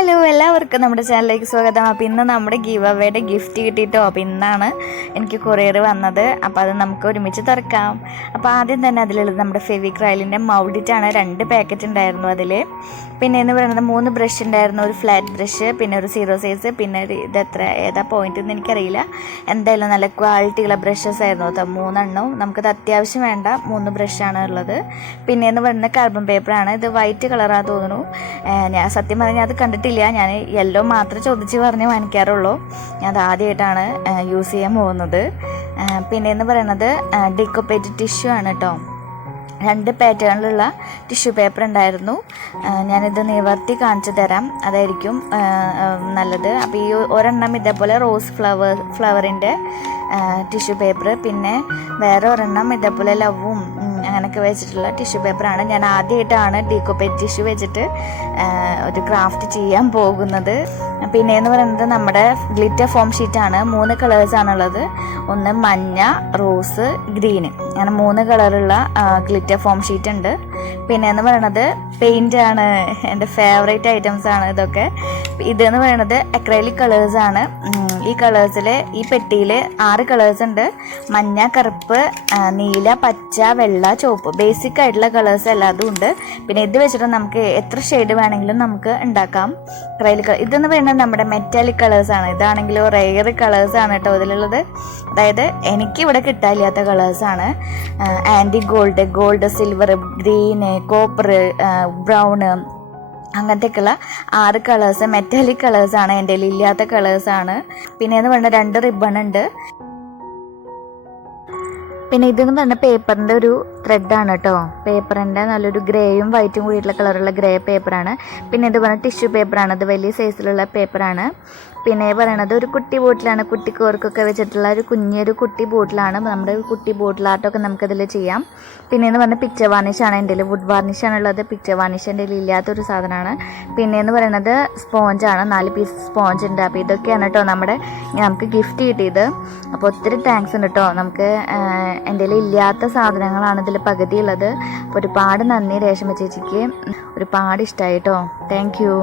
Hello, എല്ലാവർക്കും നമ്മുടെ ചാനലിലേക്ക് സ്വാഗതം. അപ്പോൾ ഇന്ന് നമ്മുടെ ഗീവ് അവയുടെ ഗിഫ്റ്റ് കിട്ടിയിട്ടോ. അപ്പോൾ ഇന്നാണ് എനിക്ക് കൊറിയർ വന്നത്. അപ്പോൾ അത് നമുക്ക് ഒരുമിച്ച് തുറക്കാം. അപ്പോൾ ആദ്യം തന്നെ അതിലുള്ളത് നമ്മുടെ ഫെവിക്രൈലിൻ്റെ മൗഡിറ്റാണ്. 2 പാക്കറ്റ് ഉണ്ടായിരുന്നു അതിൽ. പിന്നെ എന്ന് പറയുന്നത് 3 ബ്രഷ് ഉണ്ടായിരുന്നു. ഒരു ഫ്ലാറ്റ് ബ്രഷ്, പിന്നെ ഒരു 0 സൈസ്, പിന്നെ ഒരു ഏതാ പോയിന്റ് എന്ന് എനിക്കറിയില്ല. എന്തായാലും നല്ല ക്വാളിറ്റിയുള്ള ബ്രഷസ് ആയിരുന്നു കേട്ടോ. 3 എണ്ണവും നമുക്കത് അത്യാവശ്യം വേണ്ട 3 ബ്രഷാണ് ഉള്ളത്. പിന്നെ എന്ന് പറയുന്നത് കാർബൺ പേപ്പറാണ്. ഇത് വൈറ്റ് കളറാണ് തോന്നുന്നു. ഞാൻ സത്യം പറഞ്ഞാൽ അത് കണ്ടിട്ടില്ല. ഞാൻ യെല്ലോ മാത്രമേ ചോദിച്ച് പറഞ്ഞ് വാങ്ങിക്കാറുള്ളൂ. ഞാൻ അത് ആദ്യമായിട്ടാണ് യൂസ് ചെയ്യാൻ പോകുന്നത്. പിന്നെ എന്ന് പറയുന്നത് ഡെക്കോപ്പേറ്റ് ടിഷ്യൂ ആണ് കേട്ടോ. 2 പാറ്റേണിലുള്ള ടിഷ്യൂ പേപ്പർ ഉണ്ടായിരുന്നു. ഞാനിത് നിവർത്തി കാണിച്ചു തരാം, അതായിരിക്കും നല്ലത്. അപ്പോൾ ഈ ഒരെണ്ണം ഇതേപോലെ റോസ് ഫ്ലവറിൻ്റെ ടിഷ്യൂ പേപ്പർ, പിന്നെ വേറെ ഒരെണ്ണം ഇതേപോലെ ലവും അങ്ങനെയൊക്കെ വെച്ചിട്ടുള്ള ടിഷ്യൂ പേപ്പറാണ്. ഞാൻ ആദ്യമായിട്ടാണ് ഡീക്കോപ്പേറ്റ് ടിഷ്യൂ വെച്ചിട്ട് ഒരു ക്രാഫ്റ്റ് ചെയ്യാൻ പോകുന്നത്. പിന്നെ എന്ന് പറയുന്നത് നമ്മുടെ ഗ്ലിറ്റർ ഫോം ഷീറ്റാണ്. 3 കളേഴ്സാണുള്ളത്. ഒന്ന് മഞ്ഞ, റോസ്, ഗ്രീന്, അങ്ങനെ 3 കളറുള്ള ഗ്ലിറ്റർ ഫോം ഷീറ്റ് ഉണ്ട്. പിന്നെ എന്ന് പറയുന്നത് പെയിൻ്റ് ആണ്. എൻ്റെ ഫേവറേറ്റ് ഐറ്റംസ് ആണ് ഇതൊക്കെ. ഇതെന്ന് പറയുന്നത് അക്രൈലിക് കളേഴ്സാണ്. ഈ കളേഴ്സിൽ ഈ പെട്ടിയിൽ 6 കളേഴ്സ് ഉണ്ട്. മഞ്ഞ, കറുപ്പ്, നീല, പച്ച, വെള്ള, ചുവപ്പ്, ബേസിക് ആയിട്ടുള്ള കളേഴ്സ് എല്ലാതും ഉണ്ട്. പിന്നെ ഇത് വെച്ചിട്ട് നമുക്ക് എത്ര ഷെയ്ഡ് വേണമെങ്കിലും നമുക്ക് ഉണ്ടാക്കാം. അക്രൈലിക് ഇതെന്ന് പറയുന്നത് നമ്മുടെ മെറ്റാലിക് കളേഴ്സാണ്. ഇതാണെങ്കിലോ റെയർ കളേഴ്സാണ് കേട്ടോ ഇതിലുള്ളത്. അതായത് എനിക്കിവിടെ കിട്ടാനില്ലാത്ത കളേഴ്സാണ്. ആൻറ്റി gold, silver, green, copper, brown, അങ്ങനത്തെയൊക്കെയുള്ള 6 കളേഴ്സ് മെറ്റാലിക് കളേഴ്സാണ്. എൻ്റെ കയ്യിൽ ഇല്ലാത്ത കളേഴ്സാണ്. പിന്നെ എന്ന് പറഞ്ഞാൽ 2 റിബൺ ഉണ്ട്. പിന്നെ ഇതെന്ന് പറഞ്ഞാൽ പേപ്പറിൻ്റെ ഒരു ത്രെഡാണ് കേട്ടോ. പേപ്പറിൻ്റെ നല്ലൊരു ഗ്രേയും വൈറ്റും കൂടിയിട്ടുള്ള കളറുള്ള ഗ്രേ പേപ്പറാണ്. പിന്നെ ഇത് പറഞ്ഞാൽ ടിഷ്യൂ പേപ്പറാണ്. അത് വലിയ സൈസിലുള്ള പേപ്പറാണ്. പിന്നെ പറയണത് ഒരു കുട്ടി ബോട്ടിലാണ്. കുട്ടിക്കോർക്കൊക്കെ വെച്ചിട്ടുള്ള ഒരു കുട്ടി ബോട്ടിലാണ്. നമ്മുടെ കുട്ടി ബോട്ടിൽ ആർട്ടൊക്കെ നമുക്കതിൽ ചെയ്യാം. പിന്നെ എന്ന് പറഞ്ഞാൽ പിക്ചർ വാർണിഷാണ് എൻ്റെ കയ്യിൽ. വുഡ് വാർണിഷാണുള്ളത്. പിക്ചർ വാർണിഷ് എൻ്റെ കയ്യിൽ ഇല്ലാത്തൊരു സാധനമാണ്. പിന്നെ എന്ന് പറയുന്നത് സ്പോഞ്ചാണ്. 4 പീസ് സ്പോഞ്ച് ഉണ്ട്. അപ്പോൾ ഇതൊക്കെയാണ് കേട്ടോ നമുക്ക് ഗിഫ്റ്റ് കിട്ടിയത്. അപ്പോൾ ഒത്തിരി താങ്ക്സ് ഉണ്ട് കേട്ടോ. നമുക്ക് എൻ്റെ കയ്യിൽ ഇല്ലാത്ത സാധനങ്ങളാണ് ഇതിൽ പകുതി ഉള്ളത്. അപ്പോൾ ഒരുപാട് നന്ദി രേഷ്മ ചേച്ചിക്ക്. ഒരുപാട് ഇഷ്ടമായി കേട്ടോ. Thank you.